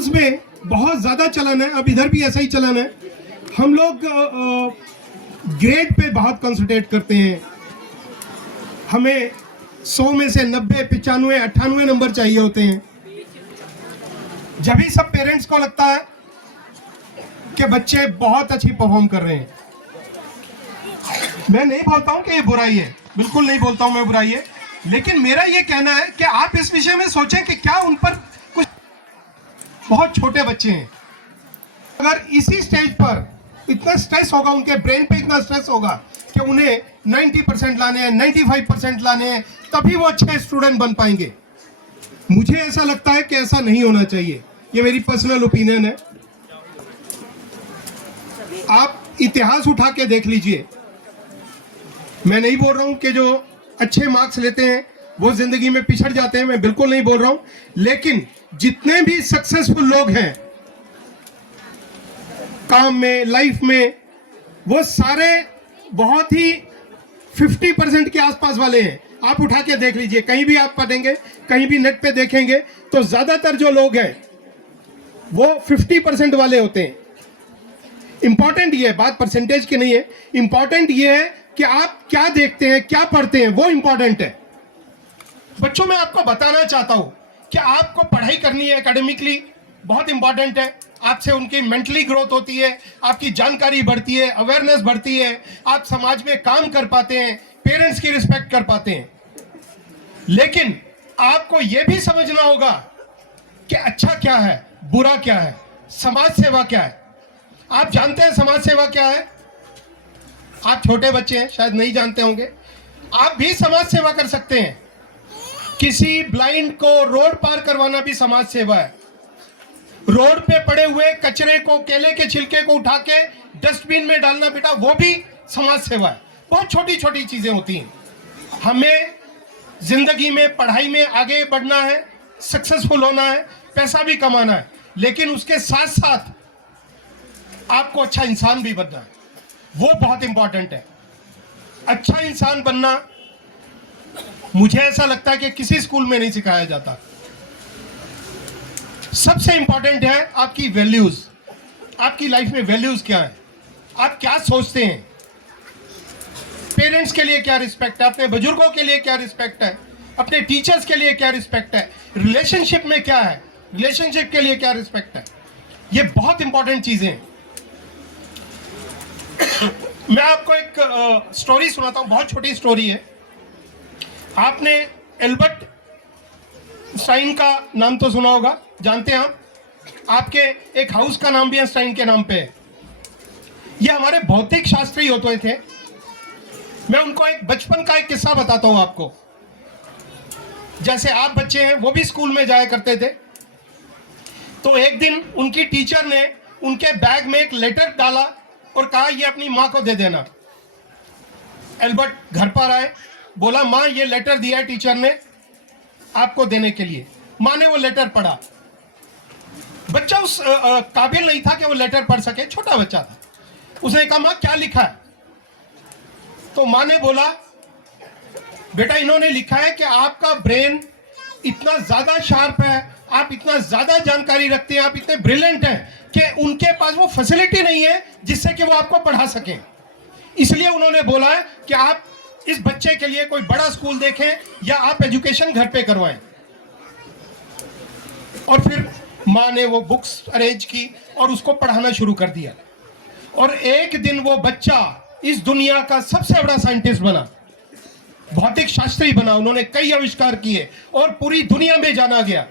Schools में बहुत ज़्यादा चलन है, अब इधर भी ऐसा ही चलन है। हम लोग ग्रेड पे बहुत कंसंट्रेट करते हैं। हमें 100 में से 90, 95, 98 नंबर चाहिए होते हैं। जब भी सब पेरेंट्स को लगता है कि बच्चे बहुत अच्छी परफॉर्म कर रहे हैं। मैं नहीं बोलता हूं कि ये बुराई है, बिल्कुल नहीं बोलता हूं मैं बुराई है, लेकिन मेरा ये कहना है कि आप इस विषय में सोचें कि क्या उन पर कुछ, बहुत छोटे बच्चे हैं, अगर इसी स्टेज पर इतना स्ट्रेस होगा, उनके ब्रेन पे इतना स्ट्रेस होगा कि उन्हें 90% लाने हैं, 95% लाने हैं, तभी वो अच्छे स्टूडेंट बन पाएंगे। मुझे ऐसा लगता है कि ऐसा नहीं होना चाहिए, ये मेरी पर्सनल ओपिनियन है। आप इतिहास उठा के देख लीजिए। मैं नहीं बोल रहा हूं कि जो अच्छे मार्क्स लेते हैं वो जिंदगी में पिछड़ जाते हैं, मैं बिल्कुल नहीं बोल रहा हूं, लेकिन जितने भी सक्सेसफुल लोग हैं काम में, लाइफ में, वो सारे बहुत ही 50% के आसपास वाले हैं। आप उठा के देख लीजिए, कहीं भी आप पढ़ेंगे, कहीं भी नेट पे देखेंगे तो ज्यादातर जो लोग हैं वो 50% वाले होते हैं। इंपॉर्टेंट ये है, बात परसेंटेज की नहीं है, इंपॉर्टेंट ये है कि आप क्या देखते हैं, क्या पढ़ते हैं, वो इंपॉर्टेंट है। बच्चों में आपको बताना चाहता हूं कि आपको पढ़ाई करनी है, एकेडमिकली बहुत इंपॉर्टेंट है। आपसे उनकी मेंटली ग्रोथ होती है, आपकी जानकारी बढ़ती है, अवेयरनेस बढ़ती है, आप समाज में काम कर पाते हैं, पेरेंट्स की रिस्पेक्ट कर पाते हैं। लेकिन आपको यह भी समझना होगा कि अच्छा क्या है, बुरा क्या है, समाज सेवा क्या है। आप जानते हैं समाज सेवा क्या है? आप छोटे बच्चे हैं, शायद नहीं जानते होंगे। आप भी समाज सेवा कर सकते हैं। किसी ब्लाइंड को रोड पार करवाना भी समाज सेवा है। रोड पे पड़े हुए कचरे को, केले के छिलके को उठा के डस्टबिन में डालना बेटा, वो भी समाज सेवा है। बहुत छोटी छोटी चीजें होती हैं। हमें जिंदगी में, पढ़ाई में आगे बढ़ना है, सक्सेसफुल होना है, पैसा भी कमाना है, लेकिन उसके साथ साथ आपको अच्छा इंसान भी बनना है, वो बहुत इंपॉर्टेंट है। अच्छा इंसान बनना मुझे ऐसा लगता है कि किसी स्कूल में नहीं सिखाया जाता। सबसे इंपॉर्टेंट है आपकी वैल्यूज। आपकी लाइफ में वैल्यूज क्या है, आप क्या सोचते हैं, पेरेंट्स के लिए क्या रिस्पेक्ट है, अपने बुजुर्गों के लिए क्या रिस्पेक्ट है, अपने टीचर्स के लिए क्या रिस्पेक्ट है, रिलेशनशिप में क्या है, रिलेशनशिप के लिए क्या रिस्पेक्ट है। ये बहुत इंपॉर्टेंट चीजें हैं। मैं आपको एक स्टोरी सुनाता हूं, बहुत छोटी स्टोरी है। आपने एल्बर्ट आइंस्टाइन का नाम तो सुना होगा, जानते हैं आप। आपके एक हाउस का नाम भी आइंस्टाइन के नाम पे है। ये हमारे भौतिक शास्त्री होते थे। मैं उनको एक बचपन का एक किस्सा बताता हूं आपको। जैसे आप बच्चे हैं, वो भी स्कूल में जाया करते थे। तो एक दिन उनकी टीचर ने उनके बैग में एक लेटर डाला और कहा ये अपनी मां को दे देना। एल्बर्ट घर पर आए, बोला मां ये लेटर दिया है टीचर ने आपको देने के लिए। मां ने वो लेटर पढ़ा। बच्चा उस काबिल नहीं था कि वो लेटर पढ़ सके, छोटा बच्चा था। उसने कहा मां क्या लिखा है? तो मां ने बोला बेटा इन्होंने लिखा है कि आपका ब्रेन इतना ज्यादा शार्प है, आप इतना ज्यादा जानकारी रखते हैं, आप इतने ब्रिलियंट हैं कि उनके पास वो फैसिलिटी नहीं है जिससे कि वो आपको पढ़ा सकें। इसलिए उन्होंने बोला है कि आप इस बच्चे के लिए कोई बड़ा स्कूल देखें या आप एजुकेशन घर पे करवाएं। और फिर मां ने वो बुक्स अरेंज की और उसको पढ़ाना शुरू कर दिया। और एक दिन वो बच्चा इस दुनिया का सबसे बड़ा साइंटिस्ट बना, भौतिक शास्त्री बना। उन्होंने कई आविष्कार किए और पूरी दुनिया में जाना गया।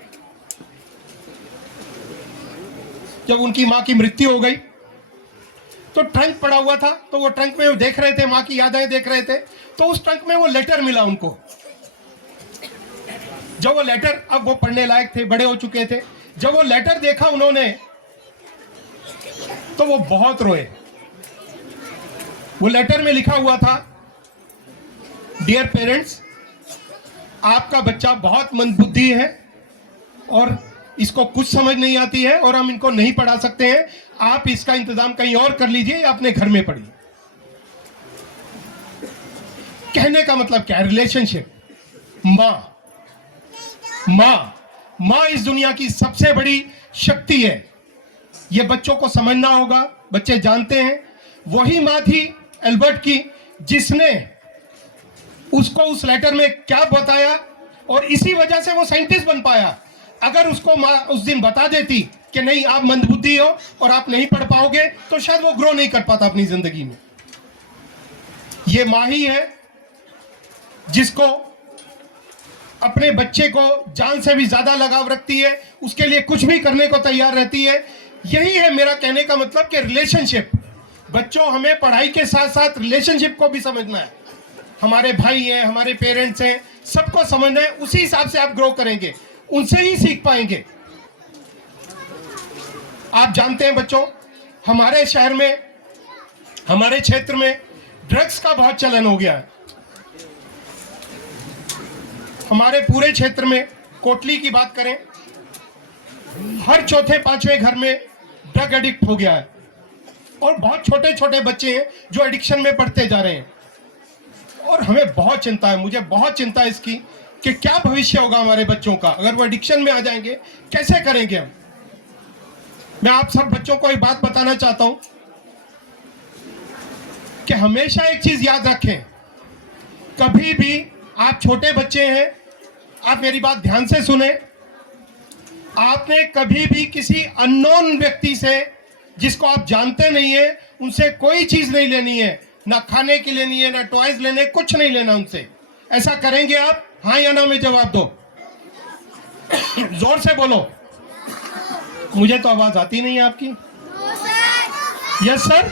जब उनकी मां की मृत्यु हो गई तो ट्रंक पड़ा हुआ था, तो वो ट्रंक में वो देख रहे थे, मां की यादें देख रहे थे। तो उस ट्रंक में वो लेटर मिला उनको। जब वो लेटर, अब वो पढ़ने लायक थे, बड़े हो चुके थे, जब वो लेटर देखा उन्होंने तो वो बहुत रोए। वो लेटर में लिखा हुआ था, डियर पेरेंट्स, आपका बच्चा बहुत मंदबुद्धि है और इसको कुछ समझ नहीं आती है और हम इनको नहीं पढ़ा सकते हैं। आप इसका इंतजाम कहीं और कर लीजिए या अपने घर में पढ़िए। कहने का मतलब क्या है? रिलेशनशिप। मां माँ इस दुनिया की सबसे बड़ी शक्ति है। ये बच्चों को समझना होगा। बच्चे जानते हैं वही माँ थी एल्बर्ट की जिसने उसको उस लेटर में क्या बताया, और इसी वजह से वो साइंटिस्ट बन पाया। अगर उसको माँ उस दिन बता देती कि नहीं आप मंदबुद्धि हो और आप नहीं पढ़ पाओगे, तो शायद वो ग्रो नहीं कर पाता अपनी जिंदगी में। ये माँ ही है जिसको अपने बच्चे को जान से भी ज्यादा लगाव रखती है, उसके लिए कुछ भी करने को तैयार रहती है। यही है मेरा कहने का मतलब कि रिलेशनशिप, बच्चों हमें पढ़ाई के साथ साथ रिलेशनशिप को भी समझना है। हमारे भाई हैं, हमारे पेरेंट्स हैं, सबको समझना है। उसी हिसाब से आप ग्रो करेंगे, उनसे ही सीख पाएंगे। आप जानते हैं बच्चों, हमारे शहर में, हमारे क्षेत्र में ड्रग्स का बहुत चलन हो गया है। हमारे पूरे क्षेत्र में, कोटली की बात करें, हर चौथे पांचवें घर में ड्रग एडिक्ट हो गया है, और बहुत छोटे छोटे बच्चे हैं जो एडिक्शन में पड़ते जा रहे हैं। और हमें बहुत चिंता है, मुझे बहुत चिंता है इसकी कि क्या भविष्य होगा हमारे बच्चों का अगर वो एडिक्शन में आ जाएंगे। कैसे करेंगे हम? मैं आप सब बच्चों को एक बात बताना चाहता हूं कि हमेशा एक चीज याद रखें, कभी भी आप छोटे बच्चे हैं, आप मेरी बात ध्यान से सुने, आपने कभी भी किसी अननोन व्यक्ति से जिसको आप जानते नहीं है उनसे कोई चीज नहीं लेनी है, ना खाने की लेनी है, ना टॉयज लेने, कुछ नहीं लेना उनसे। ऐसा करेंगे आप? हाँ या ना में जवाब दो। जोर से बोलो, मुझे तो आवाज आती नहीं है आपकी। Yes sir?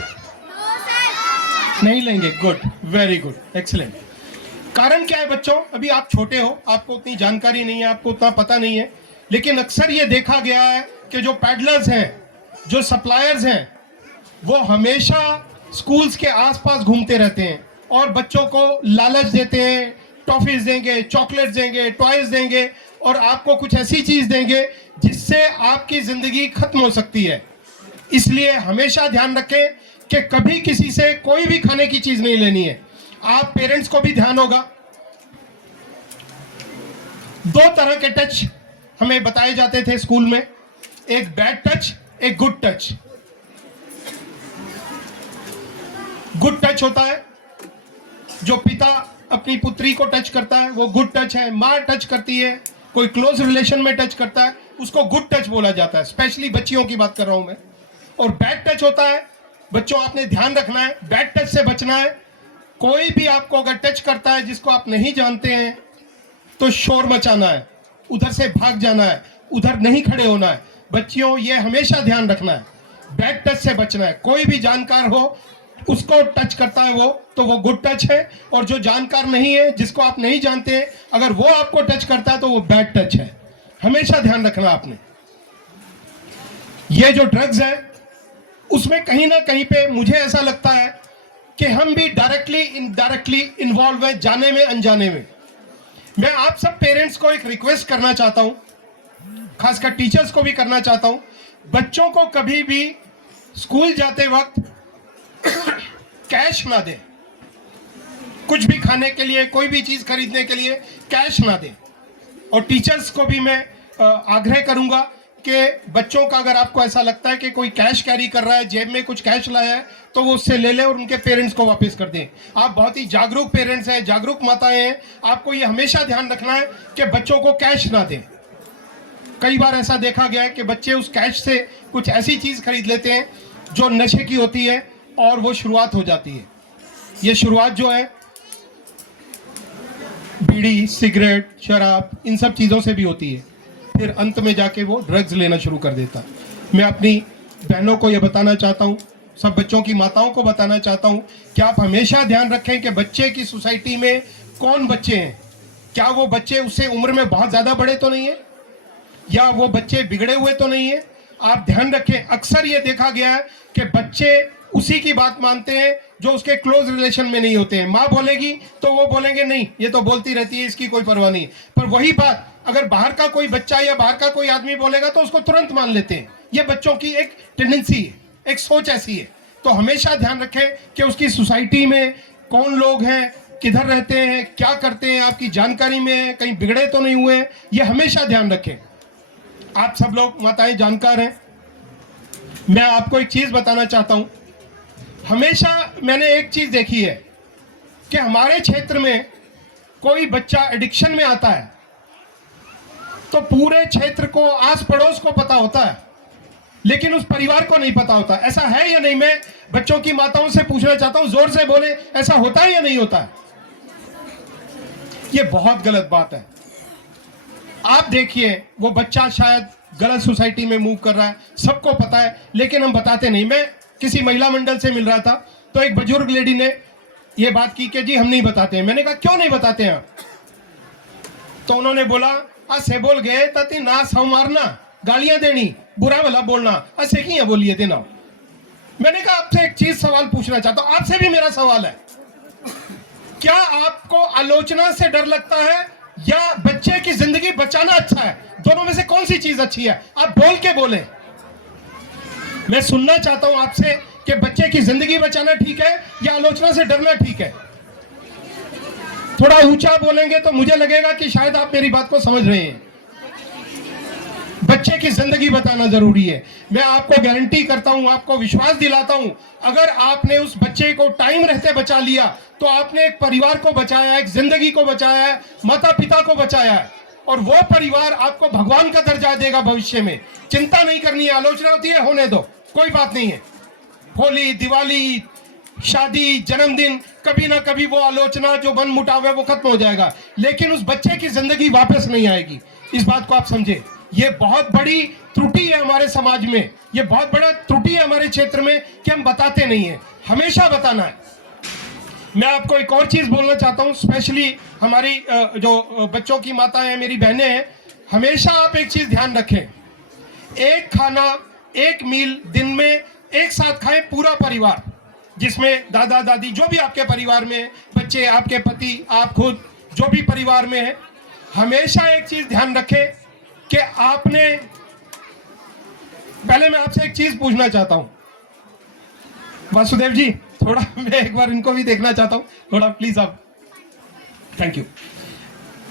नहीं लेंगे। Good, very good, excellent. कारण क्या है बच्चों? अभी आप छोटे हो, आपको उतनी जानकारी नहीं है, आपको उतना पता नहीं है, लेकिन अक्सर ये देखा गया है कि जो पैडलर्स हैं, जो सप्लायर्स हैं, वो हमेशा स्कूल्स के आसपास घूमते रहते हैं और बच्चों को लालच देते हैं, टॉफीज देंगे, चॉकलेट्स देंगे, टॉयज देंगे, और आपको कुछ ऐसी चीज देंगे जिससे आपकी जिंदगी खत्म हो सकती है। इसलिए हमेशा ध्यान रखें कि कभी किसी से कोई भी खाने की चीज नहीं लेनी है। आप पेरेंट्स को भी ध्यान होगा। दो तरह के टच हमें बताए जाते थे स्कूल में, एक बैड टच, एक गुड टच। गुड टच होता है जो पिता अपनी पुत्री को टच करता है, वो गुड टच है। माँ टच करती है, कोई क्लोज रिलेशन में टच करता है, उसको गुड टच बोला जाता है। स्पेशली बच्चियों की बात कर रहा हूं मैं। और बैड टच होता है, बच्चों आपने ध्यान रखना है, बैड टच से बचना है। कोई भी आपको अगर टच करता है जिसको आप नहीं जानते हैं, तो शोर मचाना है, उधर से भाग जाना है, उधर नहीं खड़े होना है। बच्चियों ये हमेशा ध्यान रखना है, बैड टच से बचना है। कोई भी जानकार हो उसको टच करता है वो, तो वो गुड टच है, और जो जानकार नहीं है, जिसको आप नहीं जानते हैं, अगर वो आपको टच करता है तो वो बैड टच है। हमेशा ध्यान रखना आपने। ये जो ड्रग्स है उसमें कहीं ना कहीं पे मुझे ऐसा लगता है कि हम भी डायरेक्टली इनडायरेक्टली इन्वॉल्व है, जाने में अनजाने में। मैं आप सब पेरेंट्स को एक रिक्वेस्ट करना चाहता हूं, खासकर टीचर्स को भी करना चाहता हूं, बच्चों को कभी भी स्कूल जाते वक्त कैश ना दें। कुछ भी खाने के लिए, कोई भी चीज खरीदने के लिए कैश ना दें। और टीचर्स को भी मैं आग्रह करूंगा कि बच्चों का अगर आपको ऐसा लगता है कि कोई कैश कैरी कर रहा है, जेब में कुछ कैश लाया है, तो वो उससे ले ले और उनके पेरेंट्स को वापस कर दें। आप बहुत ही जागरूक पेरेंट्स हैं, जागरूक माताएं हैं, आपको ये हमेशा ध्यान रखना है कि बच्चों को कैश ना दें। कई बार ऐसा देखा गया है कि बच्चे उस कैश से कुछ ऐसी चीज खरीद लेते हैं जो नशे की होती है, और वो शुरुआत हो जाती है। ये शुरुआत जो है बीड़ी, सिगरेट, शराब, इन सब चीजों से भी होती है, फिर अंत में जाके वो ड्रग्स लेना शुरू कर देता है। मैं अपनी बहनों को ये बताना चाहता हूँ, सब बच्चों की माताओं को बताना चाहता हूँ कि आप हमेशा ध्यान रखें कि बच्चे की सोसाइटी में कौन बच्चे हैं। क्या वो बच्चे उससे उम्र में बहुत ज्यादा बड़े तो नहीं है, या वो बच्चे बिगड़े हुए तो नहीं है। आप ध्यान रखें, अक्सर ये देखा गया है कि बच्चे उसी की बात मानते हैं जो उसके क्लोज रिलेशन में नहीं होते हैं। माँ बोलेगी तो वो बोलेंगे नहीं, ये तो बोलती रहती है, इसकी कोई परवाह नहीं। पर वही बात अगर बाहर का कोई बच्चा या बाहर का कोई आदमी बोलेगा तो उसको तुरंत मान लेते हैं। ये बच्चों की एक टेंडेंसी है, एक सोच ऐसी है। तो हमेशा ध्यान रखें कि उसकी सोसाइटी में कौन लोग हैं, किधर रहते हैं, क्या करते हैं, आपकी जानकारी में है, कहीं बिगड़े तो नहीं हुए हैं। ये हमेशा ध्यान रखें। आप सब लोग माताएं जानकार हैं। मैं आपको एक चीज बताना चाहता हूं। हमेशा मैंने एक चीज देखी है कि हमारे क्षेत्र में कोई बच्चा एडिक्शन में आता है तो पूरे क्षेत्र को, आस पड़ोस को पता होता है, लेकिन उस परिवार को नहीं पता होता। ऐसा है या नहीं? मैं बच्चों की माताओं से पूछना चाहता हूं, जोर से बोले, ऐसा होता है या नहीं होता है? ये बहुत गलत बात है। आप देखिए, वो बच्चा शायद गलत सोसाइटी में मूव कर रहा है, सबको पता है, लेकिन हम बताते नहीं। मैं किसी महिला मंडल से मिल रहा था तो एक बुजुर्ग लेडी ने ये बात की कि जी हम नहीं बताते हैं। मैंने कहा क्यों नहीं बताते हैं? तो उन्होंने बोला, ऐसे बोल गए तती ना सौ मारना, गालियां देनी, बुरा भला बोलना, ऐसे की बोलिए देना। मैंने कहा आपसे एक चीज सवाल पूछना चाहता हूं, आपसे भी मेरा सवाल है, क्या आपको आलोचना से डर लगता है या बच्चे की जिंदगी बचाना अच्छा है? दोनों में से कौन सी चीज अच्छी है? आप बोल के बोले। मैं सुनना चाहता हूं आपसे कि बच्चे की जिंदगी बचाना ठीक है या आलोचना से डरना ठीक है? थोड़ा ऊंचा बोलेंगे तो मुझे लगेगा कि शायद आप मेरी बात को समझ रहे हैं। बच्चे की जिंदगी बताना जरूरी है। मैं आपको गारंटी करता हूं, आपको विश्वास दिलाता हूं, अगर आपने उस बच्चे को टाइम रहते बचा लिया तो आपने एक परिवार को बचाया, एक जिंदगी को बचाया है, माता पिता को बचाया है, और वो परिवार आपको भगवान का दर्जा देगा भविष्य में। चिंता नहीं करनी है। आलोचना होती है, होने दो, कोई बात नहीं है। होली, दिवाली, शादी, जन्मदिन, कभी ना कभी वो आलोचना, जो मन मुटाव है, वो खत्म हो जाएगा, लेकिन उस बच्चे की जिंदगी वापस नहीं आएगी। इस बात को आप समझे। ये बहुत बड़ी त्रुटि है हमारे समाज में, ये बहुत बड़ा त्रुटि है हमारे क्षेत्र में कि हम बताते नहीं है। हमेशा बताना है। मैं आपको एक और चीज बोलना चाहता हूं, स्पेशली हमारी जो बच्चों की माता है, मेरी बहनें हैं, हमेशा आप एक चीज ध्यान रखें, एक खाना, एक मील दिन में एक साथ खाएं पूरा परिवार, जिसमें दादा दादी, जो भी आपके परिवार में है, बच्चे, आपके पति, आप खुद, जो भी परिवार में है, हमेशा एक चीज ध्यान रखें कि आपने, पहले मैं आपसे एक चीज पूछना चाहता हूं, वासुदेव जी, थोड़ा मैं एक बार इनको भी देखना चाहता हूं, थोड़ा प्लीज आप, थैंक यू।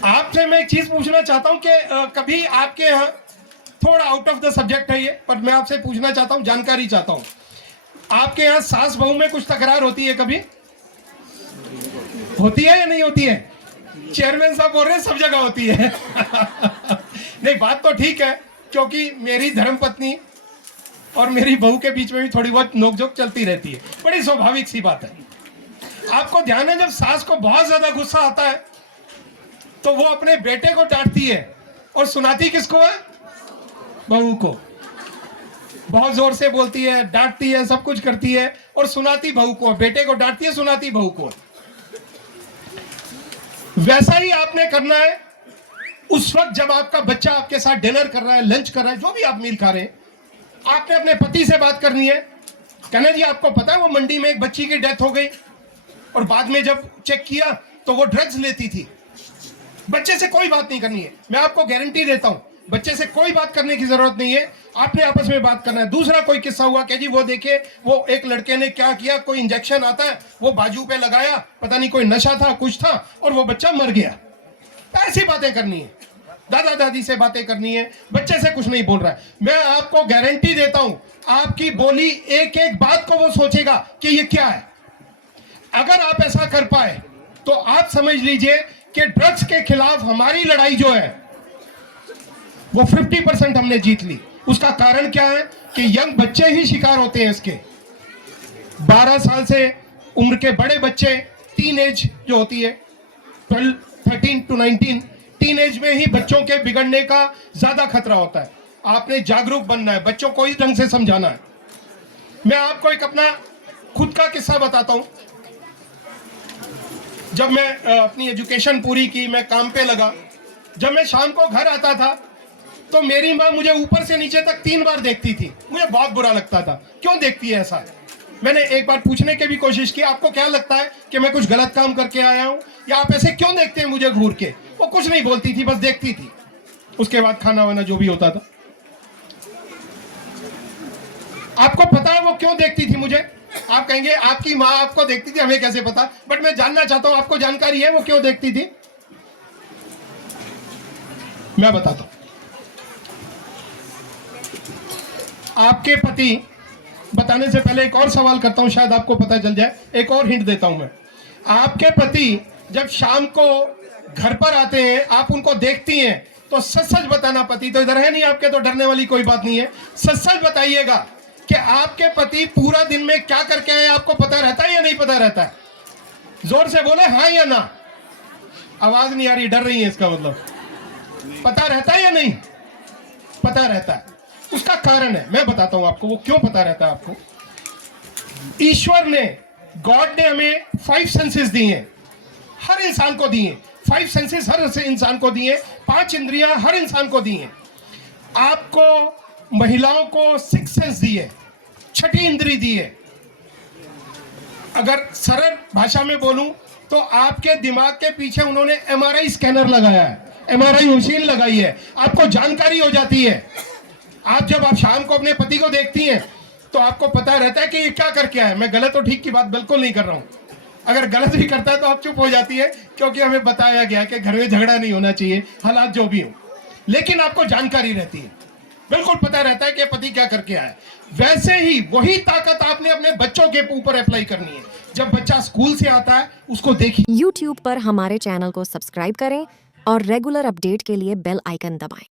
आपसे मैं एक चीज पूछना चाहता हूं कि कभी आपके यहाँ, थोड़ा आउट ऑफ द सब्जेक्ट है ये, पर मैं आपसे पूछना चाहता हूं, जानकारी चाहता हूं, आपके यहाँ सास बहू में कुछ तकरार होती है? कभी होती है या नहीं होती है? चेयरमैन साहब बोल रहे हैं सब जगह होती है। नहीं, बात तो ठीक है, क्योंकि मेरी धर्मपत्नी और मेरी बहू के बीच में भी थोड़ी बहुत नोकझोंक चलती रहती है, बड़ी स्वाभाविक सी बात है। आपको ध्यान है, जब सास को बहुत ज्यादा गुस्सा आता है तो वो अपने बेटे को डांटती है, और सुनाती किसको है? बहू को। बहुत जोर से बोलती है, डांटती है, सब कुछ करती है, और सुनाती बहू को। बेटे को डांटती है, सुनाती बहू को। वैसा ही आपने करना है उस वक्त जब आपका बच्चा आपके साथ डिनर कर रहा है, लंच कर रहा है, जो भी आप मील खा रहे हैं, आपने अपने पति से बात करनी है। कहना जी, आपको पता है वो मंडी में एक बच्ची की डेथ हो गई, और बाद में जब चेक किया तो वो ड्रग्स लेती थी। बच्चे से कोई बात नहीं करनी है, मैं आपको गारंटी देता हूं, बच्चे से कोई बात करने की जरूरत नहीं है, आपने आपस में बात करना है। दूसरा कोई किस्सा हुआ कि जी वो देखे, वो एक लड़के ने क्या किया, कोई इंजेक्शन आता है, वो बाजू पे लगाया, पता नहीं कोई नशा था, कुछ था, और वो बच्चा मर गया। ऐसी बातें करनी है, दादा दादी से बातें करनी है, बच्चे से कुछ नहीं बोल रहा है। मैं आपको गारंटी देता हूं, आपकी बोली एक एक बात को वो सोचेगा कि ये क्या है। अगर आप ऐसा कर पाए तो आप समझ लीजिए कि ड्रग्स के खिलाफ हमारी लड़ाई जो है वो 50% हमने जीत ली। उसका कारण क्या है कि यंग बच्चे ही शिकार होते हैं इसके। 12 साल से उम्र के बड़े बच्चे, टीन एज जो होती है 13 to 19, टीन एज में ही बच्चों के बिगड़ने का ज्यादा खतरा होता है। आपने जागरूक बनना है, बच्चों को इस ढंग से समझाना है। मैं आपको एक अपना खुद का किस्सा बताता हूं। जब मैं अपनी एजुकेशन पूरी की, मैं काम पे लगा, जब मैं शाम को घर आता था तो मेरी माँ मुझे ऊपर से नीचे तक 3 बार देखती थी। मुझे बहुत बुरा लगता था, क्यों देखती है ऐसा? मैंने एक बार पूछने की भी कोशिश की, आपको क्या लगता है कि मैं कुछ गलत काम करके आया हूं, या आप ऐसे क्यों देखते हैं मुझे घूर के? वो कुछ नहीं बोलती थी, बस देखती थी। उसके बाद खाना वाना जो भी होता था। आपको पता है वो क्यों देखती थी मुझे? आप कहेंगे आपकी माँ आपको देखती थी, हमें कैसे पता? बट मैं जानना चाहता हूं, आपको जानकारी है वो क्यों देखती थी? मैं बताता हूं। आपके पति, बताने से पहले एक और सवाल करता हूं, शायद आपको पता चल जाए, एक और हिंट देता हूं मैं। आपके पति जब शाम को घर पर आते हैं, आप उनको देखती हैं, तो सच सच बताना, पति तो इधर है नहीं आपके, तो डरने वाली कोई बात नहीं है, सच सच बताइएगा कि आपके पति पूरा दिन में क्या करके आए, आपको पता रहता है या नहीं पता रहता है? जोर से बोले, हाँ या ना। आवाज नहीं आ रही, डर रही है, इसका मतलब पता रहता है या नहीं? पता रहता है। उसका कारण है, मैं बताता हूं आपको वो क्यों पता रहता है आपको। ईश्वर ने, गॉड ने हमें 5 सेंसेस दिए हैं, हर इंसान को दिए। 5 सेंसेस हर इंसान को दिए, 5 इंद्रियां हर इंसान को दी हैं। आपको महिलाओं को 6 सेंस दिए, 6ठी इंद्री दी है। अगर सरल भाषा में बोलूं तो आपके दिमाग के पीछे उन्होंने एमआरआई स्कैनर लगाया है, एमआरआई मशीन लगाई है, आपको जानकारी हो जाती है। जब आप शाम को अपने पति को देखती हैं तो आपको पता रहता है कि ये क्या करके आया है। मैं गलत और ठीक की बात बिल्कुल नहीं कर रहा हूं, अगर गलत भी करता है तो आप चुप हो जाती है, क्योंकि हमें बताया गया कि घर में झगड़ा नहीं होना चाहिए, हालात जो भी हो, लेकिन आपको जानकारी रहती है, बिल्कुल पता रहता है कि पति क्या करके आया है। वैसे ही वही ताकत आपने अपने बच्चों के ऊपर अप्लाई करनी है। जब बच्चा स्कूल से आता है, उसको देखिए। YouTube पर हमारे चैनल को सब्सक्राइब करें और रेगुलर अपडेट के लिए बेल आइकन दबाएं।